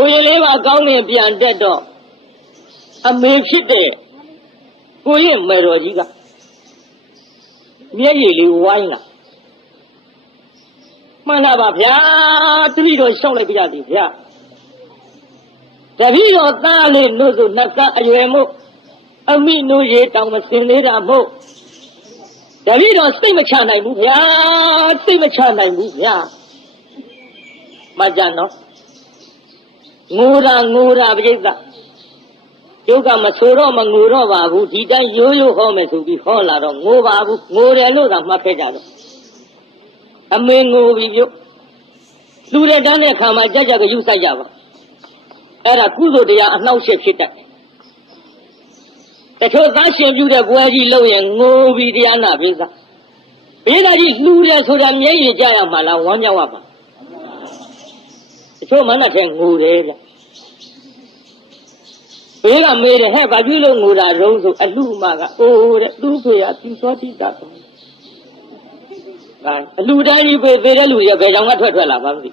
ကိုရင်လေးပါကောင်းနေပြန်တက်တော့အမေဖြစ်တဲ့ကိုရင်မေတော်ကြီးကမျက်ရည်လေးဝိုင်းလာမှန်လားပါဗျာတပည့်တော်ရှောက်လိုက်ပြရသည်ဗျာတပည့်တော်သားလေးလို့ဆိုနှစ်ကအရွယ်မို့အမိနိုးရေတောင်မစင်သေးတာမို့တပည့်တော်စိတ်မချနိုင်ဘူးဗျာစိတ်မချနိုင်ဘူးဗျာမကြနော်ငိုတာပြိဿကျုပ်ကမဆိုတော့မငိုတော့ပါဘူးဒီတိုင်းရိုးရိုးဟောမယ်ဆိုပြီးဟောလာတော့ငိုပါဘူးငိုတယ်လို့သာမှတ်ခဲ့ကြတော့အမေငိုပြီပြုတ်လူတဲ့တောင်းတဲ့ခါမှာကြကြကယူဆိုင်ကြပါအဲ့ဒါကုသိုလ်တရားအနှောက်အယှက်ဖြစ်တတ်တယ်တချို့သားရှင်ပြုတဲ့ပွဲကြီးလုပ်ရင်ငိုပြီးတရားနာပိဿဘေးသားကြီးလှူတယ်ဆိုတာမျက်ရည်ကြရမှာလားဝမ်းမြောက်ရမှာတချို့မနက်ထဲငိုတယ်ဗျဘေးကမေးတယ်ဟဲ့ဘာကြည့်လို့ငိုတာတုံးဆိုအလှမကအိုးတဲ့သူ့ဖေကပြူစောတိတာပေါ့အလှတိုင်းကြီးပေသေးတဲ့လူတွေဘယ်ကြောင်ကထွက်လာပါမသိ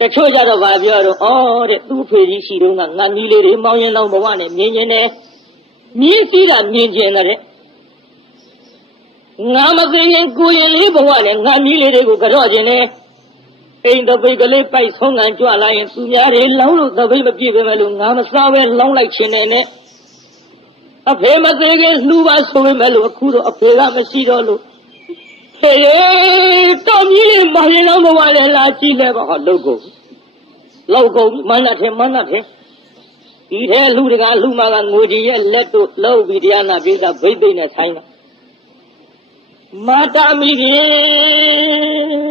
တချို့ကြတော့ဗာပြောတော့ဩတဲ့သူ့ဖေကြီးရှိတော့ငါမီးလေးတွေမောင်းရင်တော့ဘဝနဲ့မြင်ကျင်တယ်မြင်းစည်းတာမြင်ကျင်တယ်ငါမသိရင်ကိုရင်လေးဘဝနဲ့ငါမီးလေးတွေကိုကြော့ကျင်တယ်အိမ်တပိတ်ကလေးပိုက်ဆုံးကန်ကြွလာရင်သူများတွေလောင်းလို့တပိတ်မပြည့်ပဲမဲ့လို့ငါမစားပဲလောင်းလိုက်ခြင်းနဲ့အဖေမသေးခင်လှူပါဆိုပေမဲ့လို့အခုတော့အဖေကမရှိတော့လို့ဟေးတော်ကြီးလေးမရင်တော့ဘဝနဲ့လာကြည့်လဲပါဟောလောက်ကုန်မနတ်ထဲဒီထဲလူတကာလူမကငိုကြည့်ရဲ့လက်တို့လောက်ပြီးတရားနာပြေးတာဘိသိက်နဲ့ဆိုင်တာမာတာမီကြီး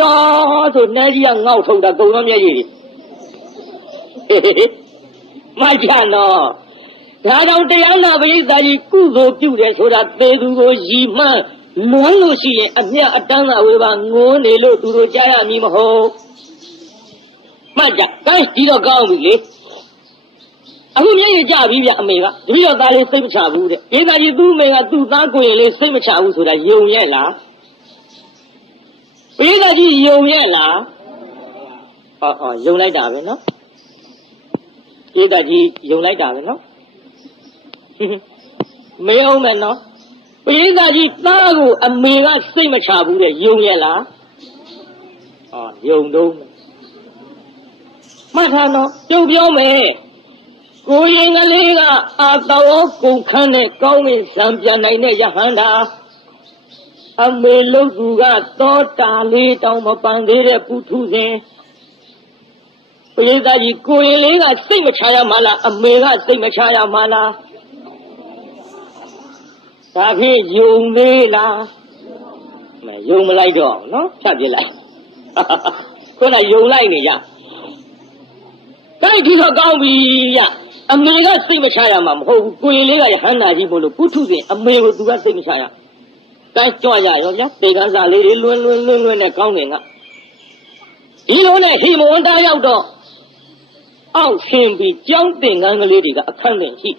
တော်ဆိုနေကြီးကငေါ့ထုတ်တာကုံတော့မျက်ရည်တွေမကြနော်ဒါကြောင့်တရားနာပရိသတ်ကြီးကုသိုလ်ပြုတယ်ဆိုတာသေသူကိုရည်မှန်းလွမ်းလို့ရှိရင်အမြတ်အတန်းသာဝေပါငိုနေလို့သူတို့ကြားရမည်မဟုတ်မှတ်ကြကိုင်းဒီတော့ကောင်းပြီလေအခုမျက်ရည်ကြပြီဗျအမေကဒီတော့သားလေးစိတ်မချဘူးတဲ့ဒေသကြီးသူ့အမေကသူ့သားကိုရင်လေးစိတ်မချဘူးဆိုတာယုံရဲ့လားဒေသကြီးယုံရဲ့လားယုံလိုက်တာပဲနော်ဒေသကြီးယုံလိုက်တာပဲနော်မေးအောင်မယ်နော်ဒေသကြီးသားကိုအမေကစိတ်မချဘူးတဲ့ယုံရဲ့လားယုံတော့မှတ်ထားနော်ကြုံပြောမယ်ကိုရင်ကလေးကအာတော်ကုန်ခန်းနဲ့ကောင်းကင်ဇံပြန်နိုင်တဲ့ယဟန္တာအမေလုတ်သူကသောတာလေးတောင်မပန်သေးတဲ့ပုထုဇဉ်ပရိသတ်ကြီးကိုရင်လေးကစိတ်မချရမှလားအမေကစိတ်မချရမှလားဒါဖြင့်ယုံသေးလားမယုံမလိုက်တော့နော်ဖြတ်ပြလိုက်ခုနယုံလိုက်နေကြတိုက်ဒီတော့ကောင်းပြီရအမေကစိတ်မချရမှာမဟုတ်ဘူးကိုရင်လေးကယဟန္တာကြီးမို့လို့ပုထုဇဉ်အမေကိုသူကစိတ်မချရတိုင်းကြွရရောဗျာတေကန်းစာလေးတွေလွန်းနဲ့ကောင်းတယ်ကဒီလိုနဲ့ဟိမဝန္တာရောက်တော့အောက်ဆင်းပြီးကြောင်းတင်ကန်းကလေးတွေကအခန်းတင်ရှိ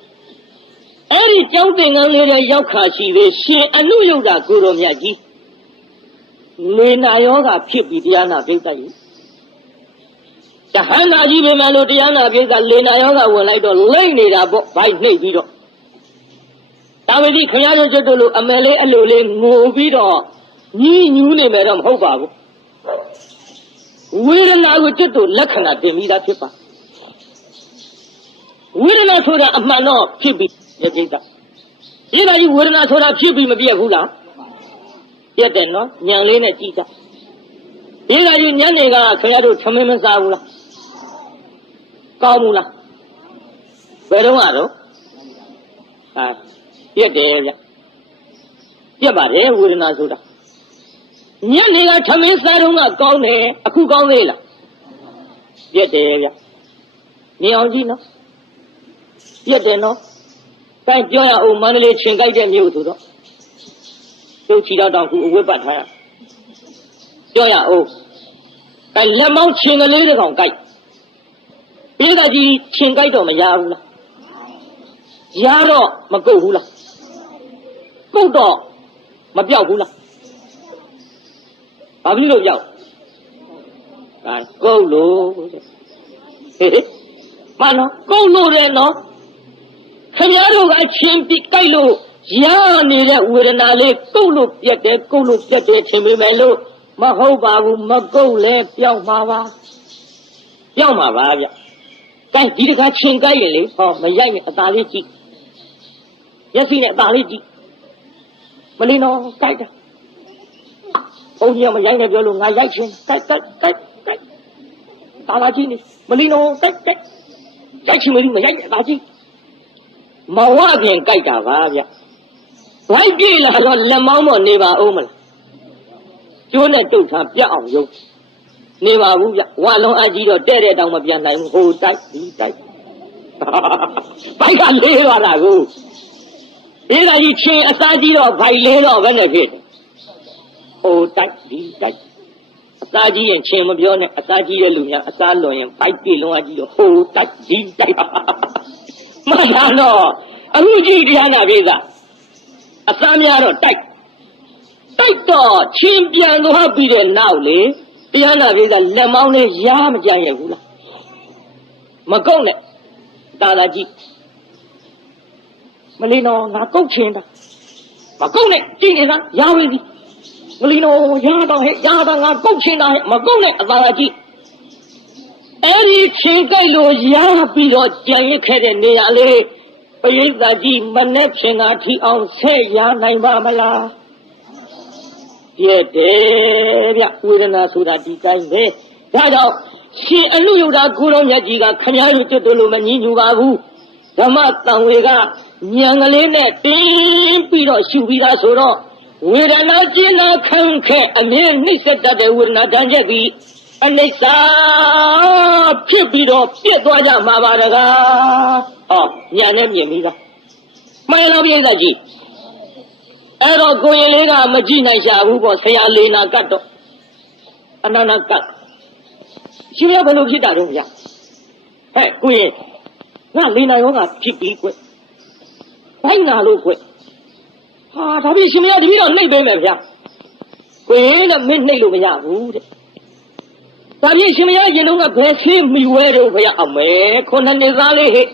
အဲ့ဒီကြောင်းတင်ကန်းလေးတွေရောက်ခါရှိသေးရှင်အနုယုတ်တာကိုတော်မြတ်ကြီးလေနာယောဂဖြစ်ပြီးတရားနာပိဋကကြီးယဟန္တာကြီးပဲမလို့တရားနာပိဋကလေနာယောဂဝင်လိုက်တော့လိမ့်နေတာပေါ့ဘိုက်နှိပ်ပြီးတော့ဒါပေမဲ့ခင်ဗျားတို့ကျွတ်တို့လိုအမယ်လေးအလိုလေးငိုပြီးတော့ညှညူးနေမယ်တော့မဟုတ်ပါဘူးဝေဒနာကိုကျွတ်တို့လက္ခဏာတင်ပြီးသားဖြစ်ပါဝေဒနာဆိုတာအမှန်တော့ဖြစ်ပြီးရပိဋကဒီလိုကြီးဝေဒနာဆိုတာဖြစ်ပြီးမပြတ်ဘူးလားပြတ်တယ်နော်ညံလေးနဲ့ကြည့်ကြဒီလိုကြီးညနေကခင်ဗျားတို့သမင်းမစားဘူးလားကောင်းဘူးလားဘယ်တော့မှတော့ပြတ်တယ်ဗျပြတ်ပါတယ်ဝေဒနာဆိုတာညနေကသမင်းစားတော့ကကောင်းတယ်အခုကောင်းသေးလားပြတ်တယ်ဗျမြင်အောင်ကြည့်နော်ပြတ်တယ်နော်တိုင်းပြောရအောင်မန္တလေးချင်းကြိုက်တဲ့မြို့ဆိုတော့ကျုပ်ချီတော့တောင်ခုအဝတ်ပတ်ထားရပြောရအောင်တိုင်းလက်မောင်းချင်းကလေးတကောင်ကြိုက်ပြည်သားကြီးချင်းကြိုက်တော့မရဘူးလားရတော့မကုတ်ဘူးလားကုတ်တော့မပြောက်ဘူးလားဘာဖြစ်လို့ပြောက် ကုတ်လို့ဟေးမနော်ကုတ်လို့တယ်နော်ခင်ဗျားတို့ကအချင်းပြကြိုက်လို့ရနေတဲ့ဝေဒနာလေးကုတ်လို့ပြတ်တယ်ကုတ်လို့ပြတ်တယ်ထင်ပေမဲ့လို့မဟုတ်ပါဘူးမကုတ်လဲပြောင်းမှာပါပြောင်းမှာပါဗျကဲဒီတခါချင်းကြိုက်ရင်လေဟောမရိုက်နဲ့အသာလေးကြည့်မျက်စိနဲ့အသာလေးကြည့်မလီနော်ကြိုက်တာဘုန်းကြီးကမရိုက်နဲ့ပြောလို့ငါရိုက်ချင်းကြိုက်သာလာကြည့်နေမလီနော်ကြိုက်ချင်းမလီမရိုက်နဲ့အသာကြည့်မဝပြင်ကြိုက်တာပါဗျဝိုက်ပြေးလာတော့လက်မောင်းမနေပါဦးမလားကျိုးနဲ့တုတ်ထားပြတ်အောင်ရုပ်နေပါဘူးဗျဝါလုံးအကြီးတော့တဲ့တောင်မပြန်နိုင်ဘူးဟိုတိုက်ဒီတိုက်ဘိုက်ကလေးသွားတာကိုဒီကကြီးချင်းအစားကြီးတော့ဘိုက်လေးတော့ဘယ်နဲ့ဖြစ်ဟိုတိုက်ဒီတိုက်အစားကြီးရင်ချင်းမပြောနဲ့အစားကြီးရဲ့လူများအစားလွန်ရင်ဘိုက်ပြေလုံးအကြီးတော့ဟိုတိုက်ဒီတိုက်မှန်တာတော့အခုကြည့်တရားနာပြေးစားအစားများတော့တိုက်တော့ချင်းပြန်သွားပြီးတဲ့နောက်လေတရားနာပြေးစားလက်မောင်းလေးရားမကြရဘူးလားမကုတ်နဲ့တာလာကြည့်မလီနော်ငါကုတ်ချင်းတာမကုတ်နဲ့ကြည့်နေတာရားဝေးစီမလီနော်ရားတော့ဟဲ့ရားတော့ငါကုတ်ချင်းတာဟဲ့မကုတ်နဲ့အသာလာကြည့်အဲ့ဒီချင်းကြိုက်လို့ရားပြီးတော့ကြံရစ်ခဲ့တဲ့နေရာလေးပရိသတ်ကြီးမနဲ့ဖြင်သာထီအောင်ဆက်ရနိုင်ပါမလားရဲ့တယ်ဗျဝေဒနာဆိုတာဒီတိုင်းပဲဒါကြောင့်ရှင်အလူယုဒ္ဓကိုတော်မြတ်ကြီးကခမည်းတော်ကျွတ်လို့မငြင်းညူပါဘူးဓမ္မတန်ဝေကညံကလေးနဲ့တင်းပြီးတော့ရှုပြီးသားဆိုတော့ဝေဒနာကျဉ်းနာခံခဲ့အမြဲနှိမ့်ဆက်တတ်တဲ့ဝေဒနာတန်ချက်ပြီးအနိစ္စဖြစ်ပြီးတော့ပြည့်သွားကြမှာပါတကားဟောညံနဲ့မြင်ပြီးသားမှန်လားပြည့်စုံကြီးအဲ့တော့ကိုရင်လေးကမကြည့်နိုင်ရှာဘူးပေါ့ဆရာလေးနာကတ်တော့အနန္တကတ်ရှင်ရဘယ်လိုဖြစ်တာတော့ဗျဟဲ့ကိုရင်ငါလေးနာယောဂဖြစ်ပြီးကွဘိုင်းနာလို့ကွဟာဒါပြရှင်မရတပည့်တော့နှိပ်ပေးမယ်ဗျကိုရင်ကမင်းနှိပ်လို့မရဘူးတဲ့ဒါပြရှင်မရရင်တော့ကဘယ်ဆေးမိဝဲတော့ဗျအမေခုနှစ်နှစ်သားလေးဟဲ့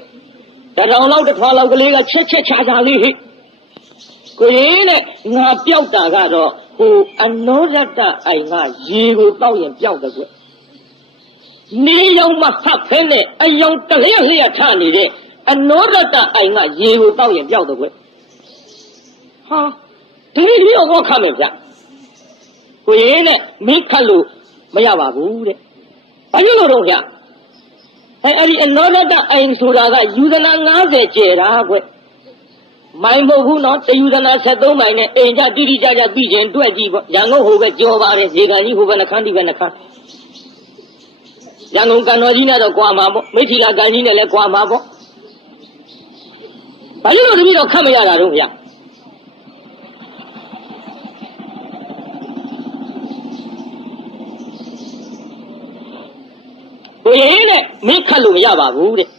တထောင်လောက်တစ်ထွာလောက်ကလေးကချက်ချာလေးဟဲ့ကိုရင်နဲ့ငါပျောက်တာကတော့ဟိုအနောရတ္တအိုင်ကရေကိုတောက်ရင်ပျောက်တယ်ကွနေရောင်မဖတ်ဖဲနဲ့အယောင်တလျက်လျက်ထနေတဲ့အနောရတ္တအိုင်ကရေကိုတောက်ရင်ပျောက်တယ်ကွဟာဒီတော့ခတ်မယ်ဗျကိုရင်နဲ့မင်းခတ်လို့မရပါဘူးတဲ့ဘာဖြစ်လို့တော့ဗျအဲ့ဒီအနောရတ္တအိုင်ဆိုတာကယူဇနာ90ကျဲတာကွမိုင်မဟုတ်ဘူးနော်တယူဇနာ73မိုင်နဲ့အိမ်ကြတိတိကျကျပြီးခြင်းတွေ့ကြည့်ပေါ့ရန်ကုန်ဟိုပဲကြော်ပါတယ်ရေကန်ကြီးဟိုပဲနှခမ်းဒီပဲနှခမ်းရန်ကုန်ကန်တော်ကြီးနဲ့တော့ကွာမှာပေါ့မိထီလာကန်ကြီးနဲ့လည်းကွာမှာပေါ့ဘာလို့တပည့်တော့ခတ်မရတာတော့ဗျကိုရင်နဲ့မင်းခတ်လို့မရပါဘူးတဲ့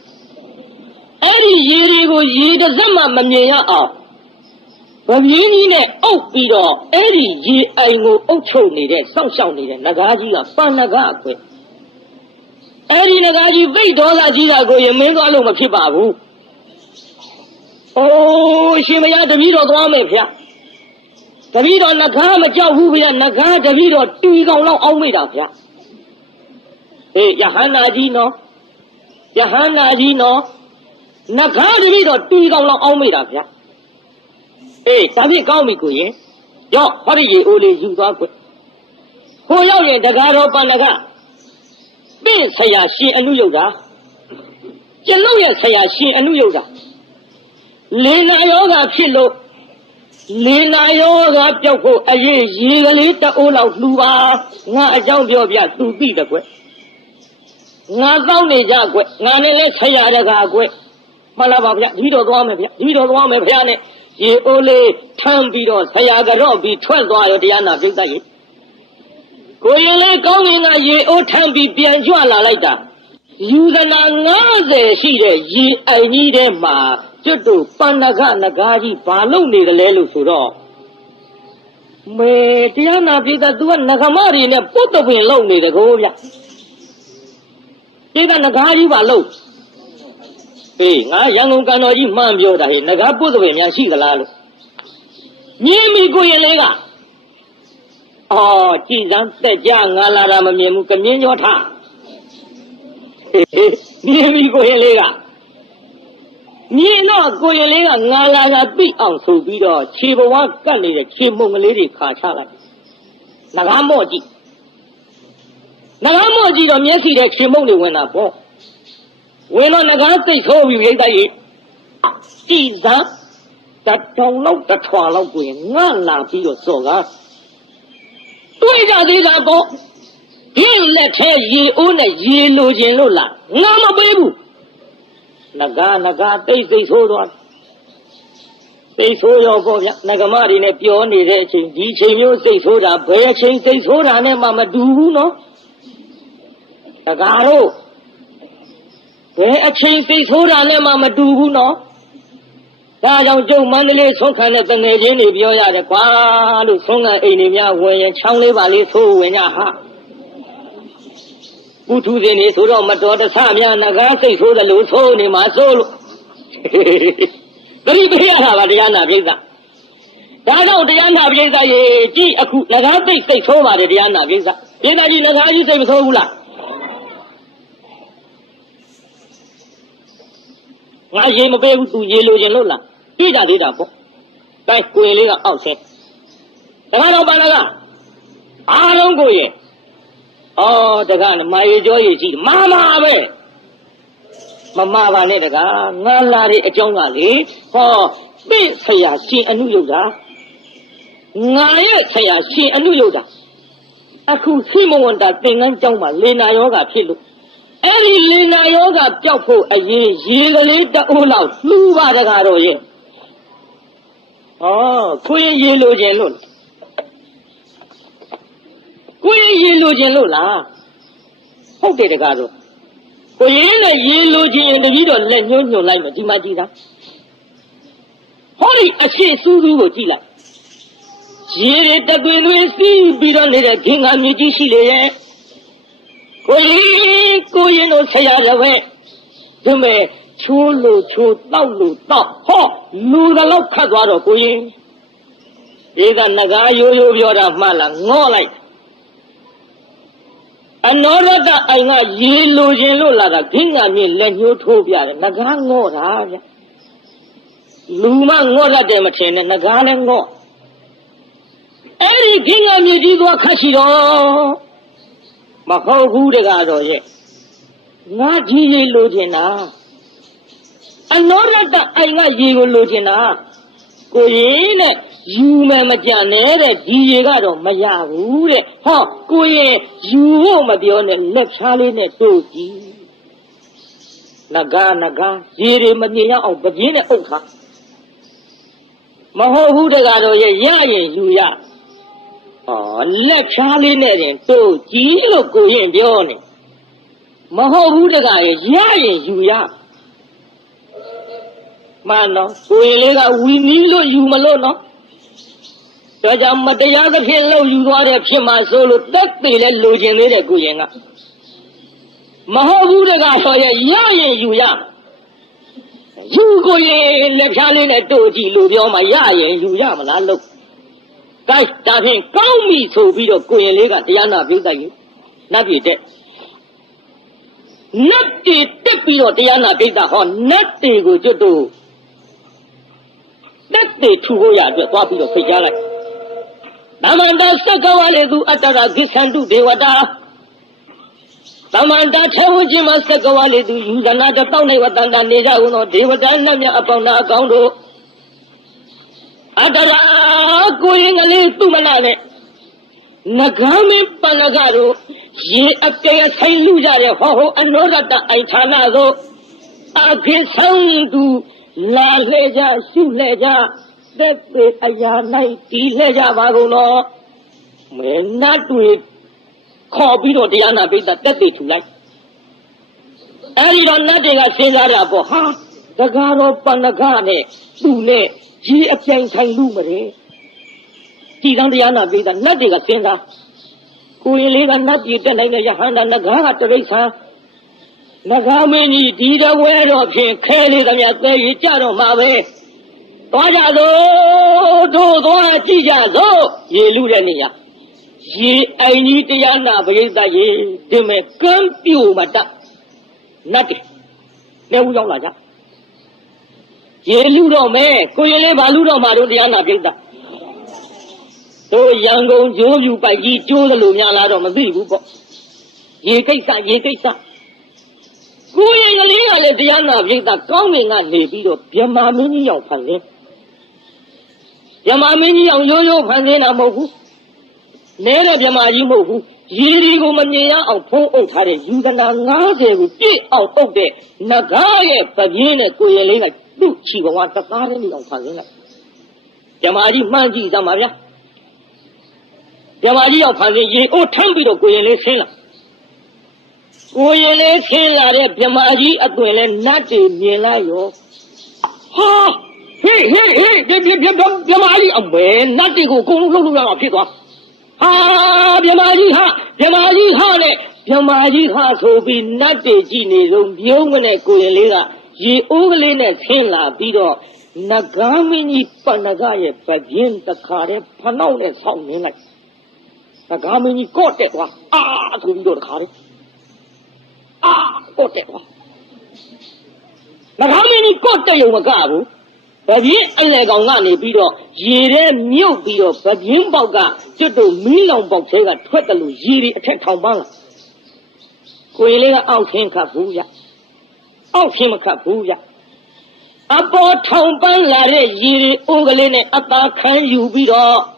အဲ့ဒီရေတွေကိုရေတစ်စက်မှမမြင်ရအောင်ဗပြင်းကြီးနဲ့အုပ်ပြီးတော့အဲ့ဒီရေအိုင်ကိုအုပ်ချုပ်နေတဲ့စောင့်ရှောက်နေတဲ့နဂါးကြီးကပန်းနဂါးအခွဲအဲ့ဒီနဂါးကြီးပိတ်ဒေါသကြီးတာကိုရမင်းသွားလို့မဖြစ်ပါဘူးအိုးရှင်မရတပည့်တော်သွားမယ်ဗျတပည့်တော်နဂါးမကြောက်ဘူးဗျနဂါးတပည့်တော်တူကောင်လောက်အောင်းမိတာဗျဟေးယဟန္တာကြီးနော်ယဟန္တာကြီးနော်နဂါးတပည့်တော်တူကောင်လောက်အောင်းမိတာဗျအေးဒါဖြင့်ကောင်းပြီကိုရင်ရော့ဟောဒီရေအိုးလေးယူသွားကွဟိုရောက်ရင်တကားတော်ပန္နကပင့်ဆရာရှင်အနုယုတ်တာကျလုတ်ရဲ့ဆရာရှင်အနုယုတ်တာလေနာယောဂဖြစ်လို့လေနာယောဂပြောက်ဖို့အရေးရေကလေးတအိုးလောက်လှူပါငါအကြောင်းပြောပြသူသိတယ်ကွငါတောင်းနေကြကွငါနဲ့လဲဆရာတကာကွမှန်လားပါဗျဒီတော်သွားမယ်ဗျဒီတော်သွားမယ်ဗျာနဲ့ရေအိုးလေးထမ်းပြီးတော့ဆရာကြော့ပြီးထွက်သွားရောတရားနာပြိတ္တရေကိုရင်လေးကောင်းကင်ကရေအိုးထမ်းပြီးပြန်ကြွလာလိုက်တာယူဇနာ90ရှိတဲ့ရေအိုင်ကြီးထဲမှာကျွတ်တို့ပန္နကနဂါးကြီးဘာလုပ်နေတယ်လဲလို့ဆိုတော့မေတရားနာပြိတ္တ तू ကနဂမတွေနဲ့ပုတ်တပင်လုပ်နေတယ်ကိုဗျ ဒီကငကားကြီးပါလို့အေးငါရန်ကုန်ကန်တော်ကြီးမှန်ပြောတာဟဲ့ငကားပုတ်သွေများရှိသလားလို့မြင်ပြီကိုရင်လေးကအော်ကြည်စမ်းတက်ကြငါလာတာမမြင်ဘူးကမြင်းကျော်ထားမြင်ပြီကိုရင်လေးကမြင်တော့ကိုရင်လေးကငါလာတာသိအောင်ဆိုပြီးတော့ခြေဘဝကတ်နေတဲ့ခြေမုံကလေးတွေခါချလိုက်ငကားမော့ကြည့်ငကားမော့ကြည့်တော့မျက်စိထဲခြေမုံတွေဝင်တာပေါ့ဝင်တော့ငကားသိဆိုးပြီရိတ်တိုက်ကြီးကြည်စမ်းတထောင်လောက်တထွာလောက်ကိုရင်ငါလာပြီးတော့စော်ကားတွေ့ကြသေးတာပေါ့ဒီလက်ထဲရေအိုးနဲ့ရေလိုခြင်းလို့လားငါမပေးဘူးငကားတိတ်စိတ်ဆိုးသွားစိတ်ဆိုးရောပေါ့ဗျငကမတွေနဲ့ပြောနေတဲ့အချိန်ဒီချိန်မျိုးစိတ်ဆိုးတာဘယ်အချိန်စိတ်ဆိုးတာနဲ့မှမတူဘူးနော်ငကားတို့ဘယ်အချိန်စိတ်ဆိုးတာနဲ့မှမတူဘူးနော်ဒါကြောင့်ကျုပ်မန္တလေးဆုံးခံတဲ့တငယ်ချင်းတွေပြောရတယ်ကွာလို့ဆုံးခံအိမ်တွေများဝင်ရင်ချောင်းလေးပါလေးဆိုးဝင်ကြဟာပုထုဇဉ်တွေဆိုတော့မတော်တဆများငကားစိတ်ဆိုးတယ်လို့ဆိုးနေမှာဆိုးလို့တတိပြရတာပါတရားနာပိဿဒါကြောင့်တရားနာပိဿရေကြည့်အခုငကားစိတ်ဆိုးပါတယ်တရားနာပိဿပိဿကြီးငကားကြီးစိတ်မဆိုးဘူးလားငါရေမပေးဘူးသူရေလိုချင်လို့လားပြကြသေးတာပေါ့တိုင်းကိုရင်လေးကအောက်ဆင်းတခါတော့ပါလာကအားလုံးကိုရင်ဩတခါမာရီကျော်ရေကြီးမာပဲမမပါနဲ့တခါငါလာတဲ့အကြောင်းကလေဟောသိဆရာရှင်အနုယုတ်တာငါရဲ့ဆရာရှင်အနုယုတ်တာအခုခိမဝန္တာသင်္ကန်းကျောင်းမှာလေနာယောဂဖြစ်လို့အဲ့ဒီလေနာယောဂပျောက်ဖို့အရေးရေကလေးတအိုးလောက်လှူပါတကားတော့ရဲ့ကိုရင်ရေလိုခြင်းလို့ကိုရင်ရေလိုခြင်းလို့လားဟုတ်တယ်တကားတော့ကိုရင်နဲ့ရေလိုခြင်းတပည့်တော်လက်ညှိုးညွှန်လိုက်မယ်ဒီမှာကြည့်တာဟောဒီအရှိစူးစူးကိုကြည့်လိုက်ရေတွေတသွေသွေစီးပြီးတော့နေတဲ့ခင်္ဃာမြေကြီးရှိလေရဲ့ကိုရင်တို့ဆရာတော်ပဲဒီမဲ့ချိုးလို့ချိုးတောက်လို့တောက်ဟောလူတော့ခတ်သွားတော့ကိုရင်ဒီကငကားရိုးရိုးပြောတာမှလားငေါ့လိုက်အနောရတအိုင်ကရေလိုခြင်းလို့လာတာခင်းကမြင်လက်ညှိုးထိုးပြတယ်ငကားငေါ့တာဗျလူမငေါ့တတ်တယ်မထင်နဲ့ငကားလည်းငေါ့အဲ့ဒီခင်းကမြင်ကြီးသွားခတ်ရှိတော့မဟုတ်ဘူးတကားတော့ရဲ့ငါကြီးရေလိုချင်တာအနောရတအိုင်ကရေကိုလိုချင်တာကိုရင်နဲ့ယူမယ်မကြနဲ့တဲ့ဒီရေကတော့မရဘူးတဲ့ဟောကိုရင်ယူဖို့မပြောနဲ့လက်ချားလေးနဲ့တို့ကြည့်ငကားရေတွေမမြင်ရအောင်ပပြင်းနဲ့အုပ်ထားမဟုတ်ဘူးတကားတော့ရဲ့ရရင်ယူရလက်ချားလေးနဲ့တင်တို့ကြည့်လို့ကိုရင်ပြောနေမဟုတ်ဘူးတကားရဲ့ရရင်ယူရမှန်တော့ကိုရင်လေးကဝီနီးလို့ယူမလို့နော်ဒါကြောင့်မတရားသဖြင့်လို့ယူသွားတဲ့ဖြစ်မှာဆိုလို့တက်သေးလဲလိုချင်သေးတယ်ကိုရင်ကမဟုတ်ဘူးတကားဆိုရဲ့ရရင်ယူရယူကိုရင်လက်ဖြားလေးနဲ့တို့ကြည့်လို့ပြောမှရရင်ယူရမလားလို့ကဲဒါဖြင့်ကောင်းပြီဆိုပြီးတော့ကိုရင်လေးကတရားနာပြုတိုက်ရင်နတ်ပြည်တက်နတ်တွေတက်ပြီးတော့တရားနာပြုတာဟောနတ်တွေကိုကျွတ်တို့တက်တွေထူဖို့ရအတွက်သွားပြီးတော့ဖိတ်ကြားလိုက်သမန္တာစက္ကဝလေသူအတ္တရာဂိသန္တုဒေဝတာသမန္တာထေဝကြီးမှာစက္ကဝလေသူယူဇနာတောက်နေဝတန်တာနေကြဦးသောဒေဝတာနတ်မြတ်အပေါင်းသားအကောင်းတို့အတ္တရာကိုရင်ကလေးသူမနာနဲ့ငကားမင်းပဏကတို့ရေအပြည့်ဆိုင်လူကြတဲ့ဟောအနောရတအိုင်ဌာနသို့အခေဆောင်သူလာလေကြရှုလေကြသက်သေအရာ၌ဒီလေကြပါကုန်တော့မဲနတ်တွေခေါ်ပြီးတော့တရားနာပိဋကတက်သေးထူလိုက်အဲဒီတော့နတ်တွေကစဉ်းစားတာပေါ့ဟာတကားတော့ပဏကနဲ့သူ့နဲ့ရေအပြိုင်ဆိုင်လူမတယ်ဒီကံတရားနာပိဋကနတ်တွေကစဉ်းစားကိုရင်လေးကနတ်ပြည်တက်နိုင်တဲ့ယဟန္တာနဂါးကတရိစ္ဆာန် Nagamini, Dida, where of him, Kelly, the Yajaro Mave. Tojazo, do, Tijazo, ye Ludania. Ye, I need the Yana, Veda, ye, they may come you, madam. Nothing. Never know like that. Ye Ludo, me, Koyele, Baludo, Marodiana, Veda. So young old Joe, you by ye, Joe, the Lumia, Mazibu. Ye take that, ye take that. Going a little Diana, Veda, coming at the video, Yamamini of Panay. Yamamini of Yoyo Panena Mohu. Nera Yamaji Mohu. Yiri Gomania of Po Otare, you can not with it out of there. Nagaye, Pavina, Koyelina, do she want the party of Panela. Yamaji Manji Zamaria. Yamaji of Panay, oh, Tampido Koyele. Koyele Sela, Yamaji, at Gwele, Nati, Nilayo. Ha! Hey, Yamaji, away, Nati who go to people. Ha! Yamaji, ha, so be Nati, Gini, Yomane, Koyela, Ye Ogolene, Sela, Bido, Nagamini, Panagaye, Pagin, the Kare, Panone, sounding like Nagamini got that one. Ah, to be the Kare. Got that one. Now, how many got the Yomagabu? But ye a leg on Nani Bido, ye new Bido, but Yimboga, to do million boxega, Twetalu, Yiri, attack Taubanga. Koyela out him Kabuya. Out him a Kabuya. About Tauban Lare, Yiri, Ogolene, Apa, can you Bido?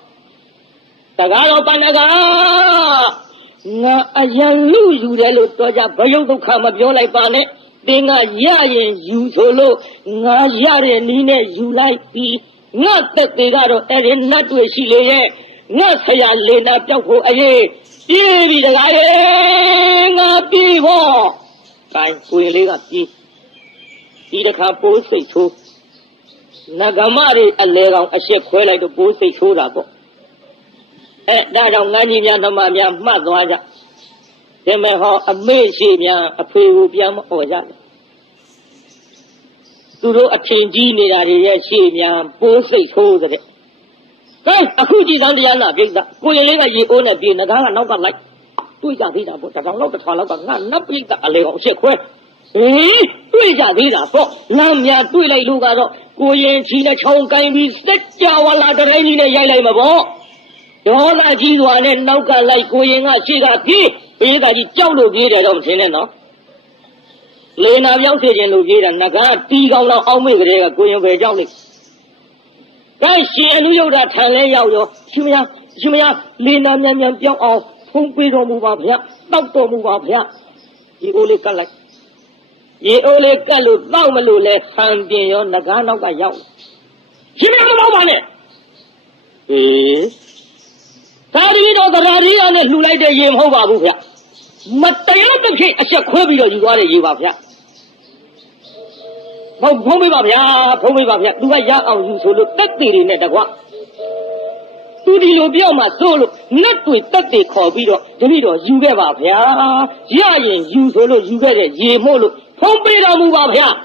Tagalo Panaga. Na ayalu yurelo toja bayo to kama biola ipane denga yayen yu solo nga yare nine yu lai pi nga tetega ro ere natwe shi le ye nga saya le na pyauk ko aye pi bi daga ye nga pi ho kai kwin le ga pi di da kha po sai tho nagama re alle kaung a shet khwe lai to po sai tho da po that on Nani Namamia, Madwaja. They may have a Meshia, a Peruvian or that. To do a change in the Shimia, both say hold it. Guys, a Kuji Zandiana, big that. Koyela, you own a being a gun, not like. Tuja Vida, but I don't know the color, but not big that a little shake. Tuja Vida, for Lamia, Tuila Lugaro, Koyen, China, Chong, can be set Jawala, the rain in a Yellow. All I see one and Nauka like going a chiga tea, be that it jolly good at all, no? Lena Yauti and Lugira, Naga, Tiga, how many are going over jolly. Guys, she and you that Tale Yao, Shimia, Lena Yam Yam off, Pumpi don't move up here, Doctor move up here. You only collect. You only call Baumalu left hand being on Nagano by Yao. Shimia, Tadi do the Rari on the Lulay de Yim Hova. Matayo the King, a Shakobi, you got a Yivapia. Pomibapia, do I yell on you so look that in the one. To the Yobioma solo, not to it that they call Vido, the Vido, you gave up here. Yayin, you solo, you get a Yemolo, Pompida move up here.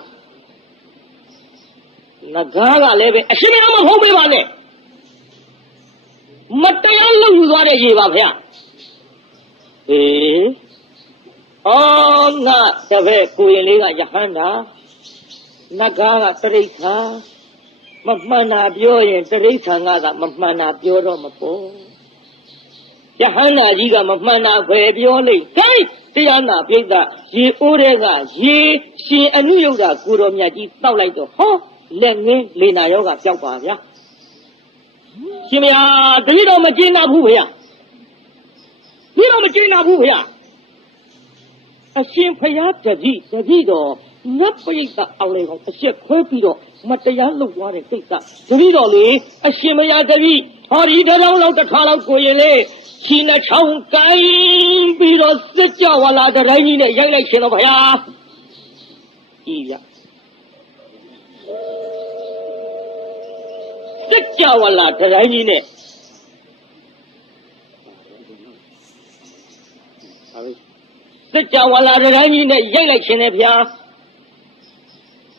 Nagara leve, a Shimama Homibane. Matayo, you got a Yivapia. Oh, not the way Kuiliga Yahanda. Nagara Teresa, Mamana Bioy and Teresa Naga, Mamana Bioro Mapo. Yahana Yiga Mamana Bioli, Kai, Tiana Pida, Ye Urega, Ye, she and Yoga, Kuromiaji, Taulaito, Ho, Lenny, Lina Yoga, Jampaya. Shimia, the little Magina Buya. Little Magina Buya. A simpayat, the Vido. Not for the Alego, a ship Quapido, Matayalo water take that. The Vidoli, a Shimaya Davi, or either out the Tala Koyele, China Chong Kai, Bido, Sitjawala, the rain, a young nation of Haya. Iya. Sitjawala, the rain. စစ်ကြောဝလာတိုင်းကြီးနဲ့ရိုက်လိုက်ခြင်းနဲ့ဗျာ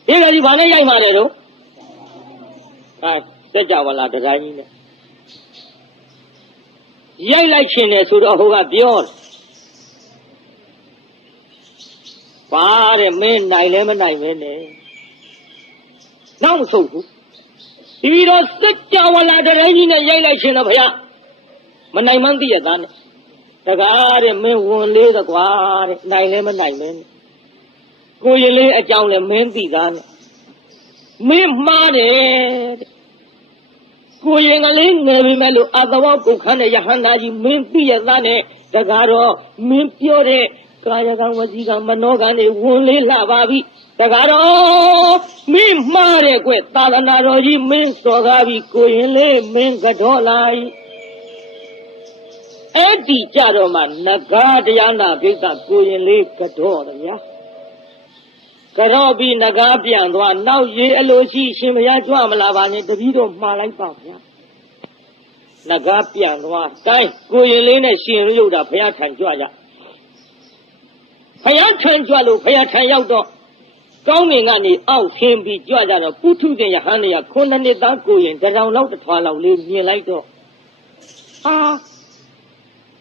ဒီကကြီးဘာနဲ့ရိုက်မှာလဲတော့စစ်ကြောဝလာတိုင်းကြီးနဲ့ရိုက်လိုက်ခြင်းနဲ့ဆိုတော့ဟိုကပြောတယ်ပါတဲ့မင်းနိုင်လဲမနိုင်မဲနဲ့နောက်မဆုတ်ဘူးဒီတော့စစ်ကြောဝလာတိုင်းကြီးနဲ့ရိုက်လိုက်ခြင်းတော့ဗျာမနိုင်မှန်းသိရသားနဲ့တကားတဲ့မင်းဝင်လေးသကွာတဲ့နိုင်လဲမနိုင်မဲနဲ့ကိုရင်လေးအကြောင်းလဲမင်းသိသားနဲ့မင်းမှားတယ်တဲ့ကိုရင်ကလေးငယ်ပြီမဲ့လို့အသဝပုတ်ခန်းတဲ့ယဟန္တာကြီးမင်းသိရသားနဲ့တကားတော့မင်းပြောတဲ့ကာယကံဝစီကံမနောကံတွေဝင်လေးလှပါပြီတကားတော့မင်းမှားတယ်ကွသာသနာတော်ကြီးမင်းစော်ကားပြီကိုရင်လေးမင်းကတော့လိုက်အဲ့ဒီကြတော့မှနဂါတရားနာပိဿကိုရင်လေးကတော့တယ်ဗျာကတော့ပြီးနဂါပြန်သွားနောက်ရေအလိုရှိရှင်မရကြွမလာပါနဲ့တပည့်တော်မှားလိုက်ပါဗျာနဂါပြန်သွားတိုင်းကိုရင်လေးနဲ့ရှင်ရုပ်တာဘုရားထံကြွကြဘုရားထံကြွလို့ဘုရားထံရောက်တော့ကောင်းငင်ကနေအောက်ဆင်းပြီးကြွကြတော့ပုထုဇဉ်ယဟန်တွေက9နှစ်သားကိုရင်တစ်ထောင်လောက်တစ်ထွာလောက်လေးမြင်လိုက်တော့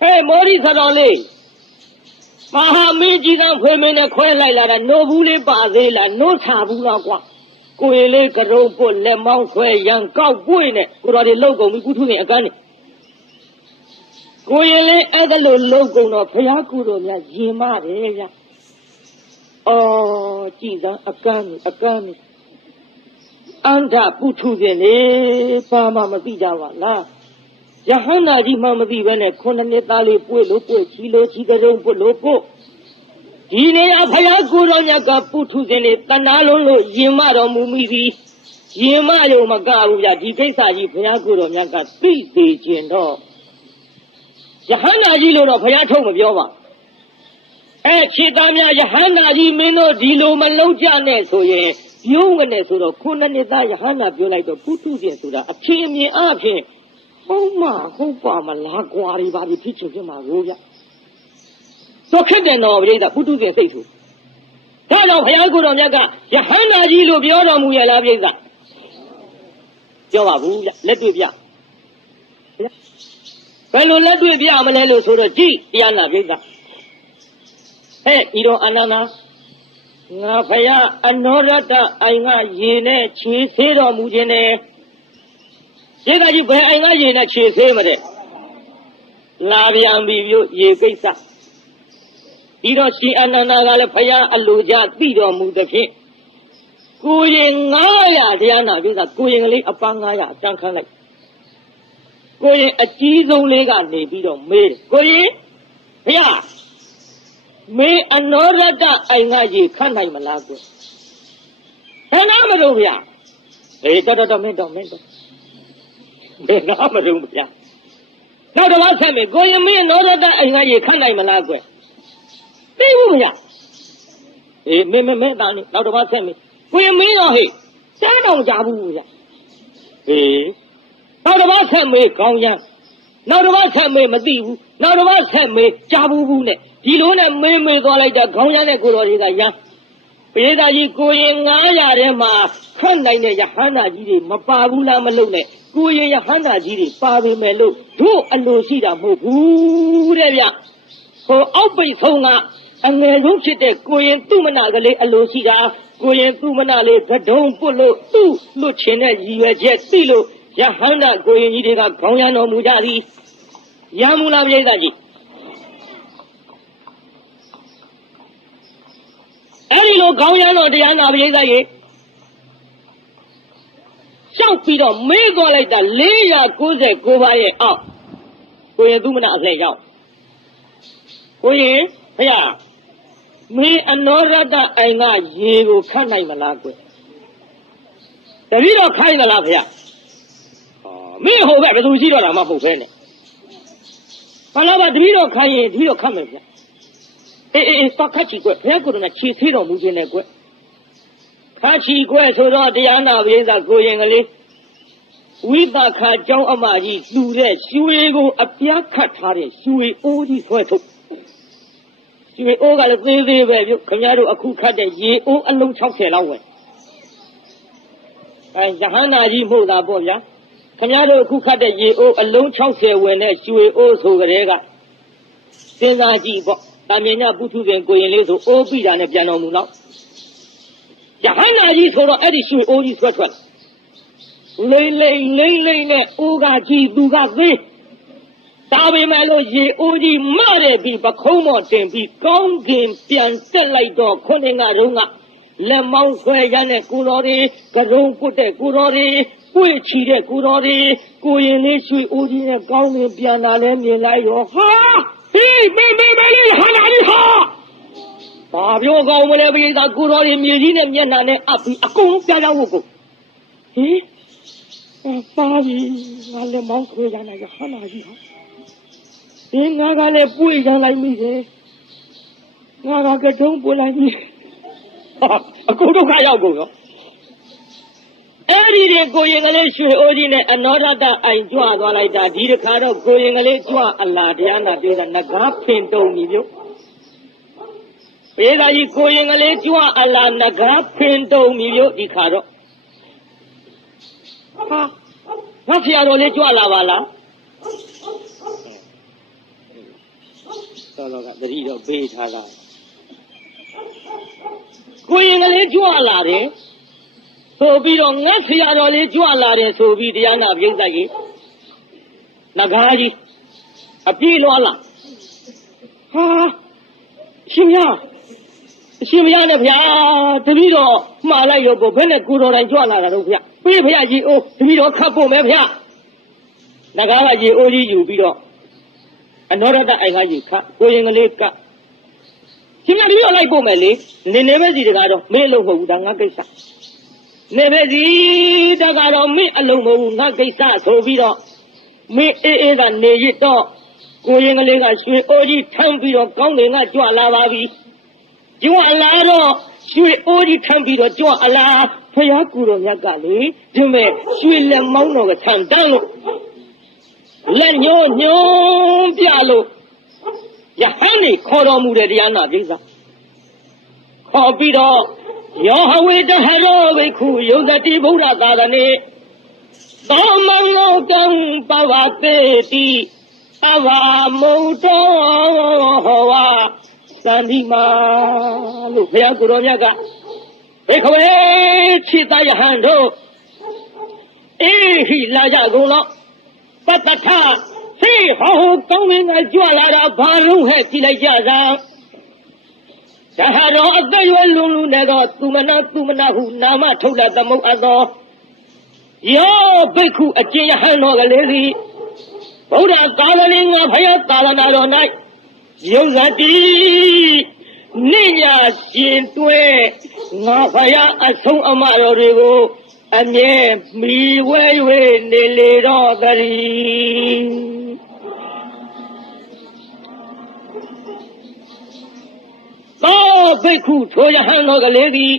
ဟဲ့မော်ရီဆတော်လေးမဟာမင်းကြီးကဖွေမင်းနဲ့ခွဲလိုက်လာတာနို့ဘူးလေးပါသေးလားနို့ချဘူးလားကွာကိုရင်လေးကရုံပုတ်လက်မောင်းခွဲရန်ကောက်ပွေ့နဲ့ကိုတော်တွေလှုပ်ကုန်ပြီပုထုဇဉ်အကန်းနေကိုရင်လေးအဲ့ဒါလို့လှုပ်ကုန်တော့ဘုရားကုတော်များယင်မတယ်ဗျကြည်သာအကန်းနေအန္တပုထုဇဉ်လေဘာမှမသိကြပါလားယဟန္တာကြီးမှမသိပဲနဲ့9နှစ်သားလေးပွေ့လို့ပွေ့ချီလို့ချီကြုံပွတ်လို့ပို့ဒီနေရာဘုရားကိုယ်တော်မြတ်ကပုထုဇဉ်တွေတဏှာလုံးလို့ယင်မတော်မူမိသည်ယင်မရုံမကဘူးဗျဒီကိစ္စကြီးဘုရားကိုယ်တော်မြတ်ကသိစေခြင်းတော့ယဟန္တာကြီးလို့တော့ဘုရားထုတ်မပြောပါခြေသားများယဟန္တာကြီးမင်းတို့ဒီလိုမလုံးကြနဲ့ဆိုရင်ပြုံးကနေဆိုတော့9နှစ်သားယဟန္တာပြောလိုက်တော့ပုထုဇဉ်ဆိုတာအဖြစ်အမြင်အဖြစ်ဟုတ်ပါမလားကွာတွေပါပြီဖြစ်ချင်ဖြစ်မှာကိုဗျတော့ခက်တယ်တော့ပြိဿပုထုဇဉ်စိတ်ဆိုဒါတော့ဘုရားကိုယ်တော်မြတ်ကယဟန္တာကြီးလို့ပြောတော်မူရလားပြိဿပြောပါဘူးဗျလက်တွေ့ပြဘယ်လိုလက်တွေ့ပြမလဲလို့ဆိုတော့ကြည့်တရားနာပြိဿဤတော့အနန္တငါဖယားအနောရတအိုင်ကရေနဲ့ခြေဆေးတော်မူခြင်းနဲ့ရေကကြီးဘယ်အိုင်ကရေနဲ့ခြေဆေးမတဲ့လာပြန်ပြီမြို့ရေကိစ္စဤတော့ရှင်အနန္ဒာကလည်းဖယားအလိုကြသိတော်မူသဖြင့်ကိုရင်900တရားနာပြိဿကိုရင်ကလေးအပန်း900အတန်းခန်းလိုက်ကိုရင်အကြီးဆုံးလေးကနေပြီးတော့မေးတယ်ကိုရင်ဖယားမင်းအနောရတအိုင်ကကြီးခတ်နိုင်မလားကွဘယ်နာမလို့ဗျာတော်မင်းဘယ်နာမလို့ဗျာနောက်တစ်ပါးဆက်မယ်ကိုရင်မင်းအနောရတအိုင်ကကြီးခတ်နိုင်မလားကွသိဘူးဗျာမင်းသားနေနောက်တစ်ပါးဆက်မယ်ကိုရင်မင်းတော့စားတော့ကြဘူးဗျာနောက်တစ်ပါးဆက်မယ်ကောင်းရမ်းနောက်တစ်ပါးဆက်မယ်မသိဘူးနောက်တစ်ပါးဆက်မယ်ကြားဘူးနဲ့ဒီလိုနဲ့မေးသွားလိုက်တာခေါင်းရမ်းတဲ့ကိုတော်တွေကရမ်းပရိသတ်ကြီးကိုရင်900ထဲမှာခတ်နိုင်တဲ့ယဟန္တာကြီးတွေမပါဘူးလားမလုပ်နဲ့ကိုရင်ယဟန္တာကြီးတွေပါပေမဲ့လို့တို့အလိုရှိတာမဟုတ်ဘူးတဲ့ဗျဟိုအောက်ပိတ်ဆုံးကအငယ်ဆုံးဖြစ်တဲ့ကိုရင်သူမနာကလေးအလိုရှိတာကိုရင်သူမနာလေးကဒုံပုတ်လို့သူ့လွတ်ချင်တဲ့ရည်ရွယ်ချက်သိလို့ယဟန္တာကိုရင်ကြီးတွေကခေါင်းရမ်းတော်မူကြသည်ရမ်းမူလားပရိသတ်ကြီးအဲ့ဒီလိုခေါင်းရမ်းတော်တရားနာပရိသတ်ကြီးရှောက်ပြီးတော့မေးသွားလိုက်တာ499ပါးရဲ့အောက်ကိုရင်သူမနာအလှည့်ရောက်ကိုရင်ဖယားမင်းအနောရတအိုင်ကရေကိုခတ်နိုင်မလားကွတပည့်တော်ခိုင်းသလားဖယားမင်းဟိုဘက်ဘယ်သူရှိတော့တာမှမဟုတ်ပဲနဲ့ဘာလို့ပါတပည့်တော်ခိုင်းရင်တပည့်တော်ခတ်မယ်ဗျတော့ခတ်ချီကွဘုရားကိုယ်တော်ကခြေသေးတော်မူခြင်းနဲ့ကွခတ်ချီကွဆိုတော့တရားနာပရိသတ်ကိုရင်ကလေးဝိသခာကျောင်းအမကြီးလှူတဲ့ရွှေကိုအပြားခတ်ထားတဲ့ရွှေအိုးကြီးဆွဲထုတ် ရွှေအိုးကလည်းသေးသေးပဲပြုခင်ဗျားတို့အခုခတ်တဲ့ရေအိုးအလုံး60လောက်ဝင်ရဟန္တာကြီးမှုတာပေါ့ဗျာခင်ဗျားတို့အခုခတ်တဲ့ရေအိုးအလုံး60ဝင်တဲ့ရွှေအိုးဆိုကြတဲ့ကစဉ်းစားကြည့်ပေါ့တာမြင်ညပုထုဇဉ်ကိုရင်လေးဆိုအိုးပြီးတာနဲ့ပြန်တော်မူတော့ရဟန္တာကြီးဆိုတော့အဲ့ဒီရွှေအိုးကြီးဆွဲထွက်လိမ့်နဲ့အိုးကကြီးသူကသေးဒါပေမဲ့လို့ရေအိုးကြီးမတဲ့ပြီးပခုံးမော်တင်ပြီးကောင်းကင်ပြန်တက်လိုက်တော့ခုနှစ်ငါတုန်းကလက်မောင်းဆွဲရတဲ့ကိုတော်တွေကရုံပုတ်တဲ့ကိုတော်တွေပွေချီတဲ့ကိုတော်တွေကိုရင်လေးရွှေအိုးကြီးနဲ့ကောင်းကင်ပြန်လာလဲမြင်လိုက်တော့ဟာဟေးမေလေးဟာလာပြီဟာဘာပြောကောင်းမလဲပြည်သားကိုတော်တွေမြေကြီးနဲ့မျက်နှာနဲ့အပ်ပြီးအကုန်ပြားပြားဝုတ်ကုန်ဟေးပါပြီငါလက်မောင်းဆွဲရတဲ့ဟာလာကြီးဟာဒီငါကလည်းပွေရလိုက်ပြီစေငါကတုံးပွေလိုက်ပြီအကုန်ဒုက္ခရောက်ကုန်ရောအဲ့ဒီကိုရင်ကလေးရွှေအိုးကြီးနဲ့အနောဒတအိမ်ကြွသွားလိုက်တာဒီတစ်ခါတော့ကိုရင်ကလေးကြွအလာတရားနာပြေးတာငကားဖင်တုံပြီပြုပြေးသားကြီးကိုရင်ကလေးကြွအလာငကားဖင်တုံပြီပြုဒီခါတော့ဟာငါဖျားတော်လေးကြွလာပါလားတော်ကတတိတော့ပေးထားတာကိုရင်ကလေးကြွလာတယ်ဆိုပြီးတော့ငတ်ဆရာတော်လေးကြွလာတယ်ဆိုပြီးတရားနာပြုတ်ကြီးနဂါးကြီးအပြေးလွားလာဟာရှင်မရနဲ့ဗျာတပည့်တော်မှားလိုက်ရောဘယ်နဲ့ကိုတော်တိုင်ကြွလာတာတော့ဗျာပေးဗျာကြီးအိုးတပည့်တော်ခတ်ဖို့မယ်ဗျာနဂါးကကြီးအိုးကြီးယူပြီးတော့အနောရတအိုင်ကကြီးခတ်ကိုရင်ကလေးကရှင်မတပည့်တော်လိုက်ဖို့မယ်လေနေပဲစီတကားတော့မင်းလို့မဟုတ်ဘူးဒါငါကိစ္စနေပဲစီတကတော့မင်းအလုံးမဟုတ်ဘူးငါကိစ္စဆိုပြီးတော့မင်းအေးကနေရတော့ကိုရင်ကလေးကရွှေအိုးကြီးထမ်းပြီးတော့ကောင်းကင်ကကြွလာပါပြီကြွလာတော့ရွှေအိုးကြီးထမ်းပြီးတော့ကြွအလားဖယားကူတော်မြတ်ကလေဒီမဲ့ရွှေလက်မောင်းတော်ကဆန်တန်းလို့လက်ညှိုးပြလို့ယဟန်နေခေါ်တော်မူတဲ့တရားနာပိဿခေါ်ပြီးတော့ယောဟဝေတဟရောဘိက္ခုယုဇတိဗုဒ္ဓသာသနေသောမံလောကံပဝတေတိအဝမုတ်တောဟောဝါသန္တိမာလို့ဘုရားကိုယ်တော်မြတ်ကဘေခဝေခြေသားယဟန်တို့အေဟိလာကြကုန်တော့ပတ္တထဟေးဟောကောင်းမင်းကကြွလာတာဘာလုံးဟဲ့ကြည့်လိုက်ကြစမ်းတဟရောအသက်ရွယ်လွန်လူနဲ့တော့သူမနာဟုနာမထုတ်လာသမုတ်အပ်သောယောဘိက္ခုအကျဉ်ယဟန်တော်ကလေးစီဗုဒ္ဓသာသနာငါဖယားသာသနာတော်၌ယုံဇတိနိညာရှင်တွဲငါဖယားအဆုံးအမတော်တွေကိုအမြဲမိဝဲ၍နေလေတော့သတည်းသောဘိက္ခုထိုယဟန်တော်ကလေးသည်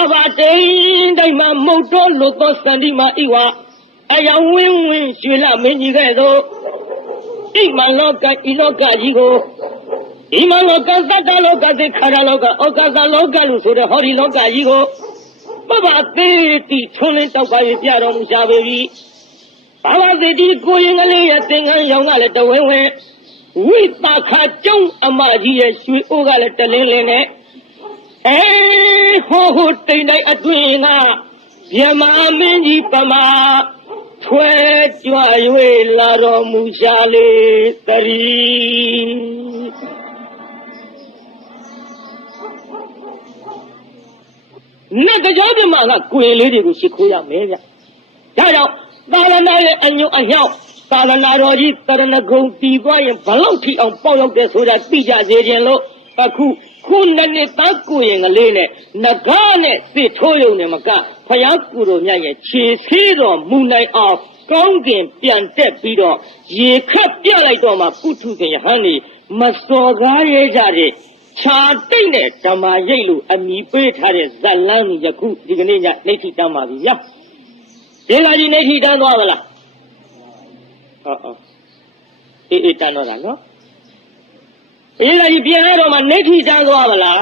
အဘတိန်တိုင်းမှာမုတ်တော်လို့သောစန္ဒီမှာဤဝအယံဝင်းရွှေလမင်းကြီးကဲ့သို့ဣမလောကဤလောကကြီးကိုဣမလောကသတ္တလောကသေခါရလောကဩကာသလောကလို့ဆိုတဲ့ဟောဒီလောကကြီးကိုပပသေးတိထွန်းလင်းတောက်ပါ၍ပြတော်မူရှာပေပြီဘာဝသေတိကိုရင်ကလေးရဲ့သင်္ကန်းရောင်ကလည်းတဝဲဝဲဝိပါခကျုံအမကြီးရဲ့ရွှေအိုးကလည်းတလင်းလင်းနဲ့ဟောတိမ်တိုင်းအတွင်းကမြမမင်းကြီးပမာထွဲကြွ၍လာတော်မူရှာလေတည်းနတ်ကြောပြမကကိုရင်လေးတွေကိုရှိခိုးရမယ်ဗျဒါကြောင့်သာသနာရဲ့အညွန့်အညောင်းသာသနာတော်ကြီးတရဏဂုံတည်သွားရင်ဘလောက်ထိအောင်ပေါက်ရောက်တယ်ဆိုတာသိကြစေခြင်းလို့အခုခုနှစ်သားကိုရင်ကလေးနဲ့နဂါနဲ့စစ်ထိုးရုံနဲ့မကဖယားကူတော်မြတ်ရဲ့ခြေဆေးတော်မူနိုင်အောင်ကောင်းကင်ပြန်တက်ပြီးတော့ရေခတ်ပြလိုက်တော့မှပုထုဇဉ်ယဟန်နေမစော်ကားရဲကြတဲ့ခြာတိတ်နဲ့ဓမ္မရိပ်လို့အမိပေးထားတဲ့ဇလန်းယခုဒီကနေ့ညနေထိတမ်းပါပြီဗျာဒီကကြီးနေထိတမ်းသွားပါလားအေးတမ်းတော့တာနော် အေးဒါကြီးပြန်ရတော့မှနေထီချမ်းသွားပါလား